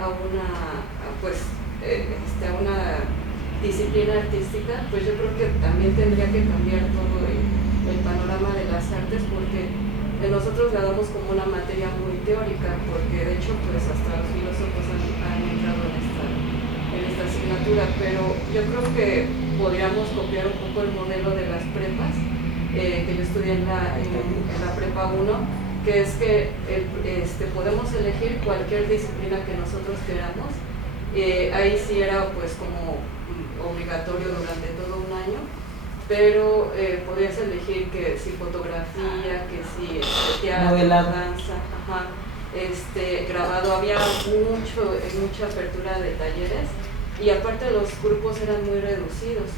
a una, pues, a una disciplina artística, pues yo creo que también tendría que cambiar todo el panorama de las artes, porque nosotros la damos como una materia muy teórica, porque de hecho pues hasta los filósofos han entrado en esta asignatura, pero yo creo que podríamos copiar un poco el modelo de las prepas, que yo estudié en la prepa 1, que es que podemos elegir cualquier disciplina que nosotros queramos. Ahí sí era pues como obligatorio durante todo un año, pero podías elegir que si fotografía, que si teatro, danza, grabado, había mucha apertura de talleres, y aparte los grupos eran muy reducidos.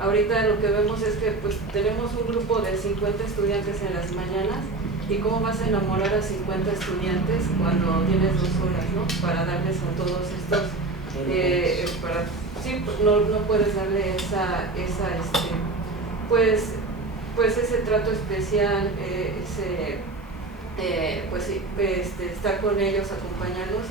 Ahorita lo que vemos es que pues tenemos un grupo de 50 estudiantes en las mañanas, y cómo vas a enamorar a 50 estudiantes cuando tienes 2 horas, ¿no? Para darles a todos estos no puedes darle pues ese trato especial, estar con ellos, acompañarlos.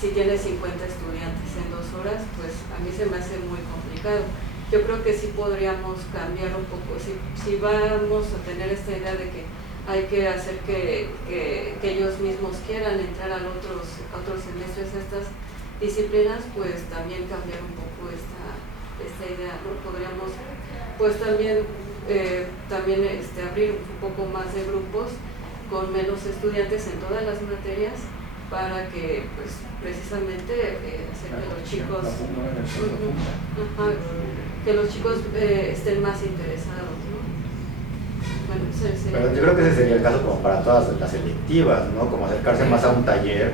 Si tienes 50 estudiantes en 2 horas, pues a mí se me hace muy complicado. Yo creo que sí podríamos cambiar un poco, si vamos a tener esta idea de que hay que hacer que ellos mismos quieran entrar a otros semestres a estas disciplinas, pues también cambiar un poco esta idea, ¿no? Podríamos pues también abrir un poco más de grupos con menos estudiantes en todas las materias, para que pues precisamente hacer que los chicos estén más interesados, ¿no? Bueno, pero yo creo que ese sería el caso como para todas las selectivas, ¿no? Como acercarse más a un taller,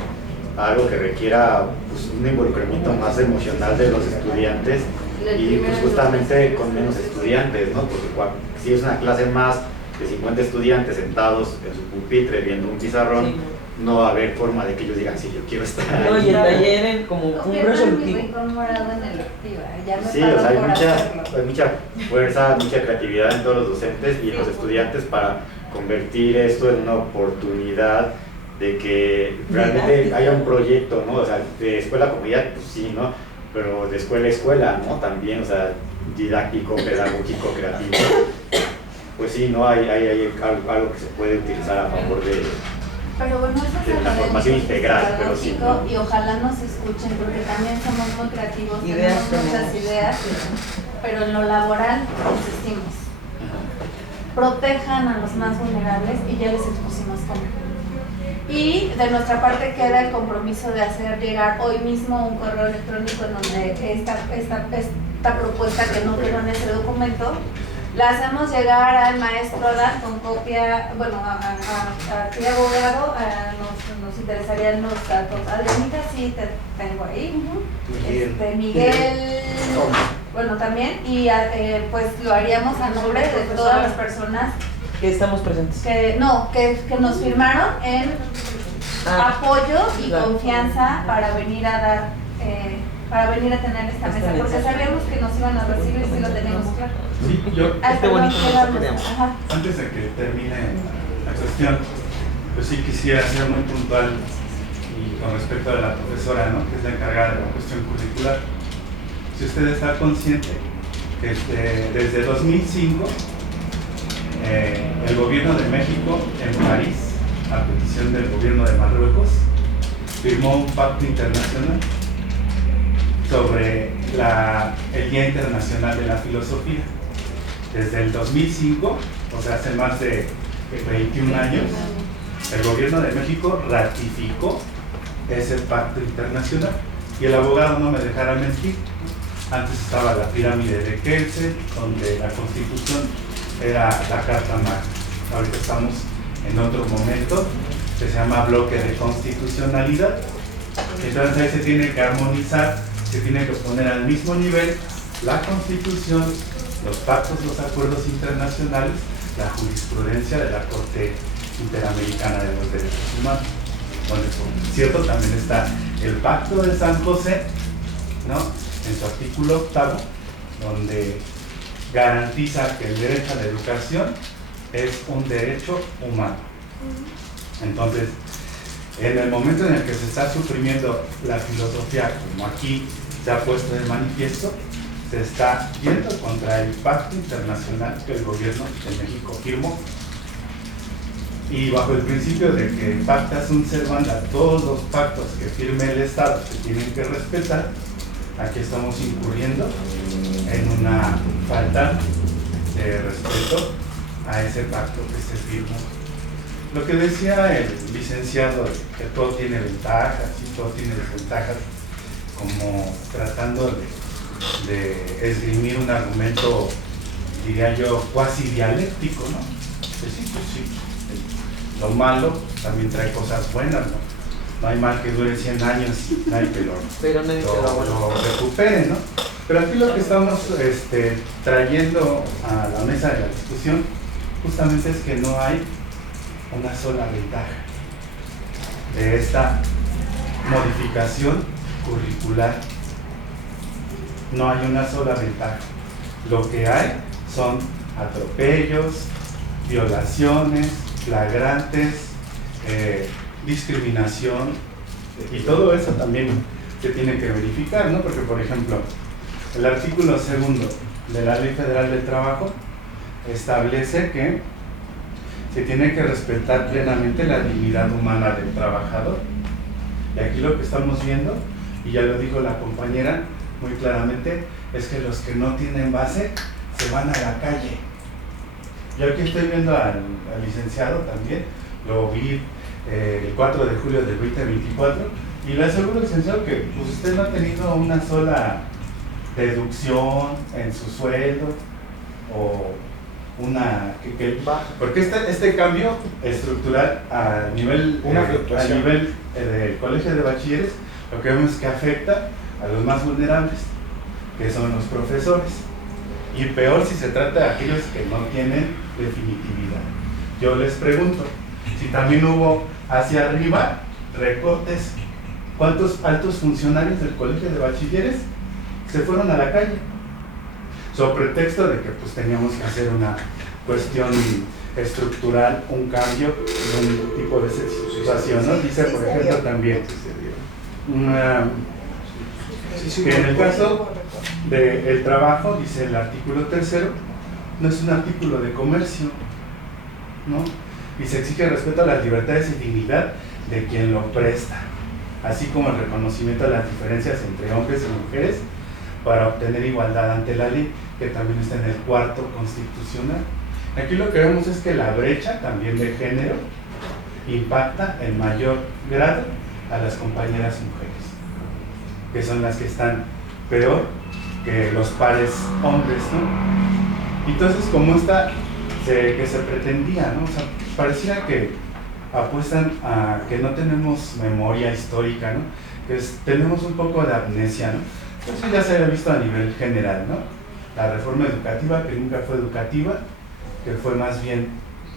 algo que requiera pues, un involucramiento más emocional de los estudiantes, y pues justamente con menos estudiantes, ¿no? Porque si es una clase más de 50 estudiantes sentados en su pupitre viendo un pizarrón, sí, no va a haber forma de que ellos digan, sí, yo quiero estar ahí. No, y el taller como un resolutivo. Sí, o sea, hay mucha fuerza, mucha creatividad en todos los docentes y los estudiantes para convertir esto en una oportunidad de que realmente haya un proyecto, ¿no? O sea, de escuela a comunidad, pues sí, ¿no? Pero de escuela a escuela, ¿no? También, o sea, didáctico, pedagógico, creativo. Pues sí, ¿no? Hay algo que se puede utilizar a favor de la formación integral, pero sí, ¿no? Y ojalá nos escuchen, porque también somos muy creativos, tenemos muchas ideas, pero en lo laboral insistimos. Protejan a los más vulnerables, y ya les expusimos cómo. Y de nuestra parte queda el compromiso de hacer llegar hoy mismo un correo electrónico en donde esta propuesta que no quedó en ese documento la hacemos llegar al maestro Adán con copia, bueno, a ti abogado, nos interesarían los datos. Adrianita sí te tengo ahí, Miguel, bueno también, y pues lo haríamos a nombre de todas las personas que estamos presentes. Que nos firmaron en apoyo y confianza para venir a dar, para venir a tener esta mesa, porque sabíamos que nos iban a recibir si lo teníamos claro. Sí, yo, antes de que termine la cuestión, pues sí quisiera ser muy puntual y con respecto a la profesora, ¿no? Que es la encargada de la cuestión curricular. Si usted está consciente que desde 2005 el gobierno de México en París, a petición del gobierno de Marruecos, firmó un pacto internacional sobre el Día Internacional de la Filosofía. Desde el 2005, o sea, hace más de 21 años, el gobierno de México ratificó ese pacto internacional. Y el abogado no me dejará mentir, antes estaba la pirámide de Kelsen, donde la Constitución era la Carta Magna. Ahorita estamos en otro momento, que se llama bloque de constitucionalidad. Entonces ahí se tiene que armonizar, se tiene que poner al mismo nivel la Constitución, los pactos, los acuerdos internacionales, la jurisprudencia de la Corte Interamericana de los Derechos Humanos. Donde, por cierto, también está el Pacto de San José, ¿no?, en su artículo 8º, donde garantiza que el derecho a la educación es un derecho humano. Entonces, en el momento en el que se está suprimiendo la filosofía, como aquí se ha puesto de manifiesto, se está yendo contra el pacto internacional que el gobierno de México firmó. Y bajo el principio de que pacta sunt servanda, todos los pactos que firme el Estado se tienen que respetar, aquí estamos incurriendo en una falta de respeto a ese pacto que se firmó. Lo que decía el licenciado, que todo tiene ventajas y todo tiene desventajas, como tratando de esgrimir un argumento, diría yo, cuasi dialéctico, ¿no? Pues sí. Lo malo también trae cosas buenas, ¿no? No hay mal que dure 100 años, nadie que lo recupere, ¿no? Pero aquí lo que estamos trayendo a la mesa de la discusión justamente es que no hay una sola ventaja de esta modificación curricular. No hay una sola ventaja. Lo que hay son atropellos, violaciones, flagrantes, discriminación, y todo eso también se tiene que verificar, ¿no? Porque, por ejemplo, el artículo 2º de la Ley Federal del Trabajo establece que se tiene que respetar plenamente la dignidad humana del trabajador. Y aquí lo que estamos viendo, y ya lo dijo la compañera muy claramente, es que los que no tienen base se van a la calle. Yo aquí estoy viendo al licenciado también, lo vi el 4 de julio del 2024, y le aseguro, licenciado, que pues, usted no ha tenido una sola deducción en su sueldo o una porque este cambio estructural a nivel del colegio de bachilleres, lo que vemos es que afecta a los más vulnerables, que son los profesores, y peor si se trata de aquellos que no tienen definitividad. Yo les pregunto, si también hubo hacia arriba recortes, ¿cuántos altos funcionarios del colegio de bachilleres se fueron a la calle? Sobre pretexto de que pues teníamos que hacer una cuestión estructural, un cambio, un tipo de situación, ¿no? Dice, por ejemplo, también que en el caso del trabajo, dice el artículo 3º, no es un artículo de comercio, ¿no? Y se exige respeto a las libertades y dignidad de quien lo presta, así como el reconocimiento de las diferencias entre hombres y mujeres para obtener igualdad ante la ley, que también está en el 4º constitucional. Aquí lo que vemos es que la brecha también de género impacta en mayor grado a las compañeras mujeres, que son las que están peor que los pares hombres, ¿no? Entonces, como esta que se pretendía, ¿no? O sea, pareciera que apuestan a que no tenemos memoria histórica, ¿no? Que tenemos un poco de amnesia, ¿no? Eso ya se había visto a nivel general, ¿no? La reforma educativa, que nunca fue educativa, que fue más bien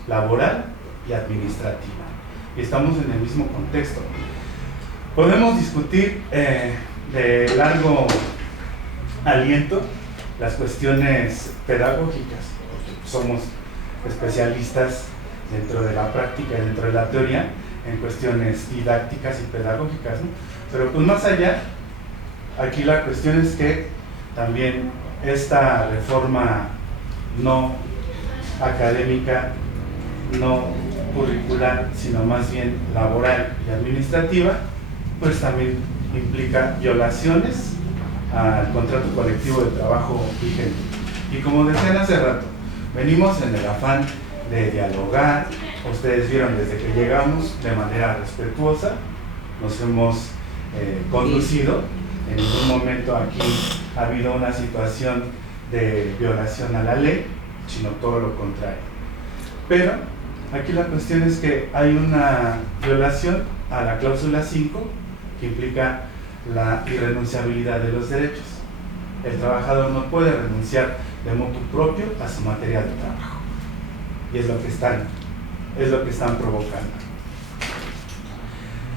laboral y administrativa. Y estamos en el mismo contexto. Podemos discutir de largo aliento las cuestiones pedagógicas, porque somos especialistas dentro de la práctica y dentro de la teoría en cuestiones didácticas y pedagógicas, ¿no? Pero pues más allá, aquí la cuestión es que también esta reforma no académica, no curricular, sino más bien laboral y administrativa, pues también implica violaciones al contrato colectivo de trabajo vigente. Y como decían hace rato, venimos en el afán de dialogar. Ustedes vieron desde que llegamos de manera respetuosa, nos hemos conducido. En ningún momento aquí ha habido una situación de violación a la ley, sino todo lo contrario. Pero Aquí la cuestión es que hay una violación a la cláusula 5 que implica la irrenunciabilidad de los derechos. El trabajador no puede renunciar de motu propio a su material de trabajo. Y es lo que están provocando.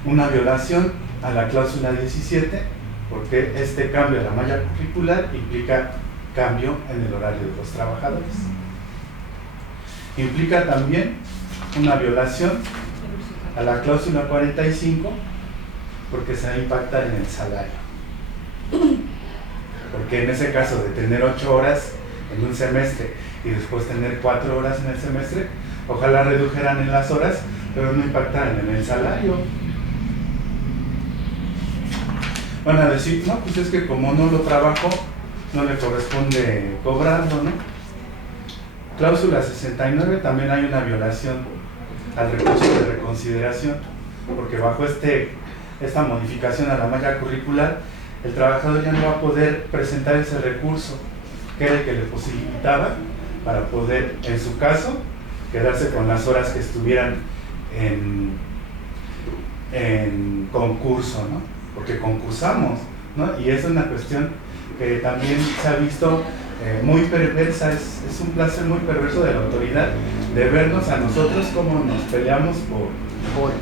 Una violación a la cláusula 17, porque este cambio a la malla curricular implica cambio en el horario de los trabajadores. Implica también una violación a la cláusula 45, porque se va a impactar en el salario. Porque en ese caso de tener 8 horas en un semestre y después tener 4 horas en el semestre, ojalá redujeran en las horas, pero no impactaran en el salario. Van a decir, no, pues es que como no lo trabajo, no le corresponde cobrarlo, ¿no? Cláusula 69 también hay una violación al recurso de reconsideración, porque bajo esta modificación a la malla curricular, el trabajador ya no va a poder presentar ese recurso que era el que le posibilitaba para poder, en su caso, quedarse con las horas que estuvieran en concurso, ¿no? Porque concursamos, ¿no? Y es una cuestión que también se ha visto muy perversa, es un placer muy perverso de la autoridad de vernos a nosotros como nos peleamos por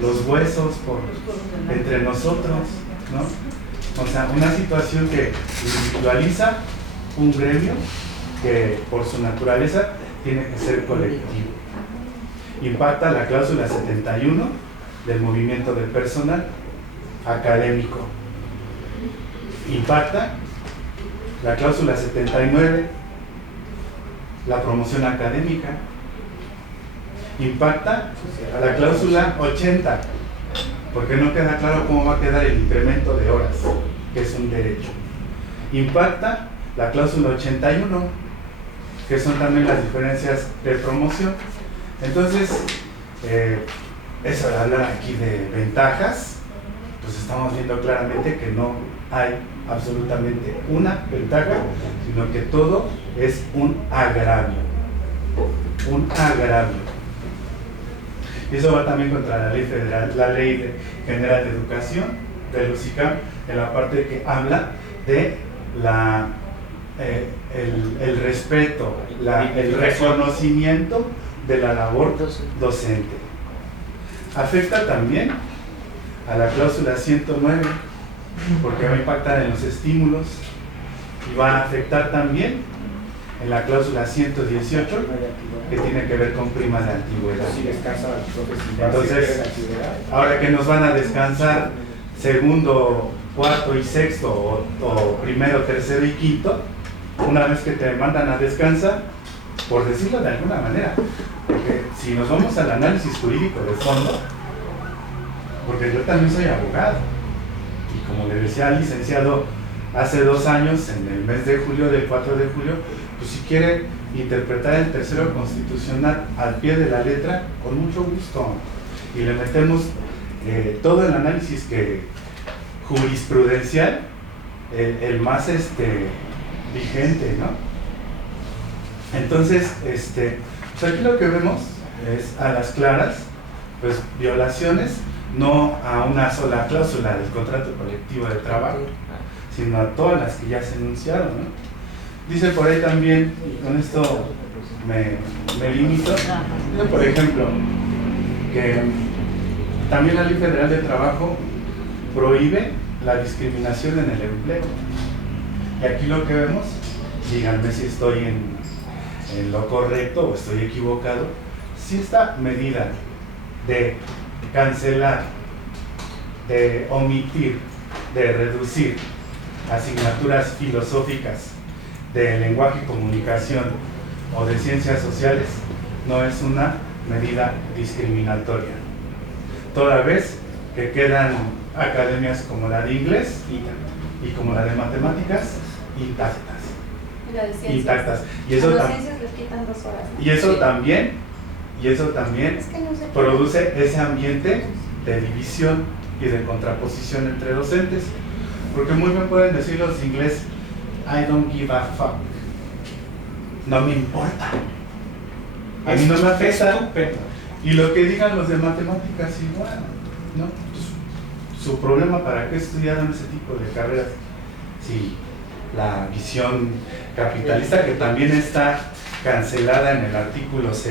los huesos, entre nosotros, ¿no? O sea, una situación que individualiza un gremio que por su naturaleza tiene que ser colectivo. Impacta la cláusula 71 del movimiento del personal académico. Impacta la cláusula 79, la promoción académica. Impacta la cláusula 80, porque no queda claro cómo va a quedar el incremento de horas, que es un derecho. Impacta la cláusula 81, que son también las diferencias de promoción. Entonces, eso de hablar aquí de ventajas, pues estamos viendo claramente que no hay absolutamente una ventaja, sino que todo es un agravio. Un agravio. Y eso va también contra la ley federal, la ley general de educación de los ICAM, en la parte que habla de el respeto, el reconocimiento de la labor docente. Afecta también a la cláusula 109, porque va a impactar en los estímulos, y va a afectar también en la cláusula 118, que tiene que ver con primas de antigüedad. Entonces, ahora que nos van a descansar segundo, cuarto y sexto, o primero, tercero y quinto, una vez que te mandan a descansar, por decirlo de alguna manera, porque si nos vamos al análisis jurídico de fondo, porque yo también soy abogado, y como le decía al licenciado hace 2 años, en el mes de julio, del 4 de julio, pues si quiere interpretar el tercero constitucional al pie de la letra, con mucho gusto, y le metemos todo el análisis jurisprudencial, el más vigente, ¿no? Entonces, pues aquí lo que vemos es a las claras, pues violaciones no a una sola cláusula del contrato colectivo de trabajo, sino a todas las que ya se enunciaron, ¿no? Dice por ahí también, y con esto me limito, dice por ejemplo, que también la Ley Federal del Trabajo prohíbe la discriminación en el empleo. Y aquí lo que vemos, díganme si estoy en lo correcto o estoy equivocado, si esta medida de cancelar, de omitir, de reducir asignaturas filosóficas de lenguaje y comunicación o de ciencias sociales no es una medida discriminatoria, toda vez que quedan academias como la de inglés y como la de matemáticas intactas. Intactas. Y eso ciencias les quitan 2 horas, ¿no? Y eso también Es que no sé produce ese ambiente de división y de contraposición entre docentes, porque muy bien pueden decir los ingleses, I don't give a fuck, no me importa, a mí no me afecta, Y lo que digan los de matemáticas igual, ¿no? Pues, su problema, ¿para qué estudiaron ese tipo de carreras? Si la visión capitalista, que también está cancelada en el artículo 2,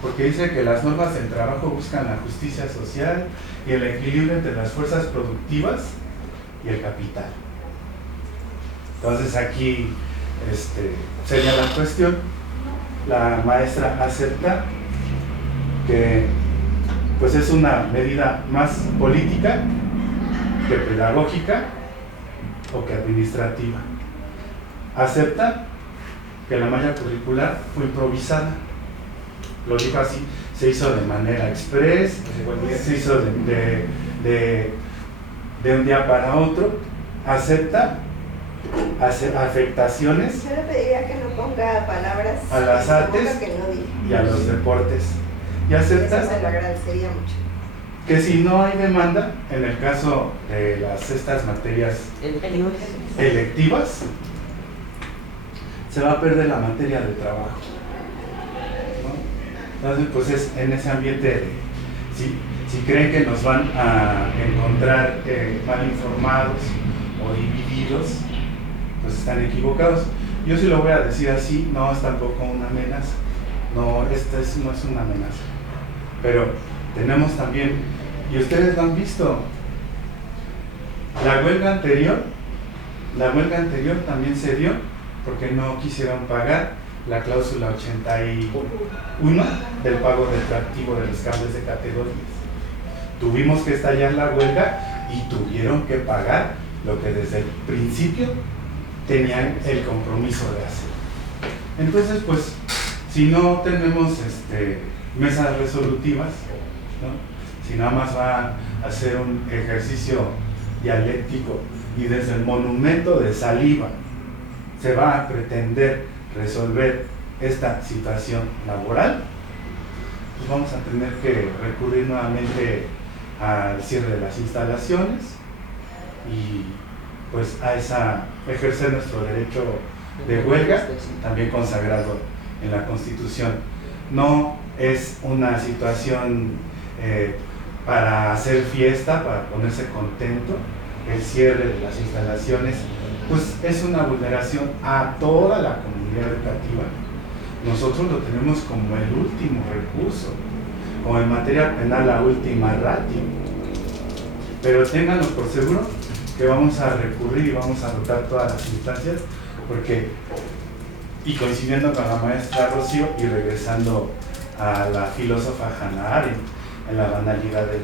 porque dice que las normas del trabajo buscan la justicia social y el equilibrio entre las fuerzas productivas y el capital. Entonces aquí sería la cuestión. La maestra acepta que pues es una medida más política que pedagógica o que administrativa. Acepta que la malla curricular fue improvisada, lo dijo así, se hizo de manera express, se hizo de un día para otro. Acepta afectaciones yo le pediría que no ponga palabras a las artes que no diga. Y a los deportes. Y acepta eso se lo agradecería mucho. Que si no hay demanda, en el caso de estas materias electivas, se va a perder la materia de trabajo, ¿no? Entonces, pues es en ese ambiente de, si creen que nos van a encontrar mal informados o divididos, pues están equivocados. Yo sí lo voy a decir así, no es tampoco una amenaza, no, no es una amenaza, pero tenemos también, y ustedes lo han visto, la huelga anterior también se dio porque no quisieron pagar la cláusula 81 del pago retroactivo de los cambios de categorías. Tuvimos que estallar la huelga y tuvieron que pagar lo que desde el principio tenían el compromiso de hacer. Entonces, pues, si no tenemos mesas resolutivas, ¿no? Si nada más va a hacer un ejercicio dialéctico y desde el monumento de saliva se va a pretender resolver esta situación laboral, pues vamos a tener que recurrir nuevamente al cierre de las instalaciones y pues a ejercer nuestro derecho de huelga, también consagrado en la Constitución. No es una situación para hacer fiesta, para ponerse contento. El cierre de las instalaciones pues es una vulneración a toda la comunidad educativa. Nosotros lo tenemos como el último recurso, como en materia penal la última ratio, pero ténganlo por seguro que vamos a recurrir y vamos a agotar todas las instancias, porque, y coincidiendo con la maestra Rocío y regresando a la filósofa Hannah Arendt en La banalidad del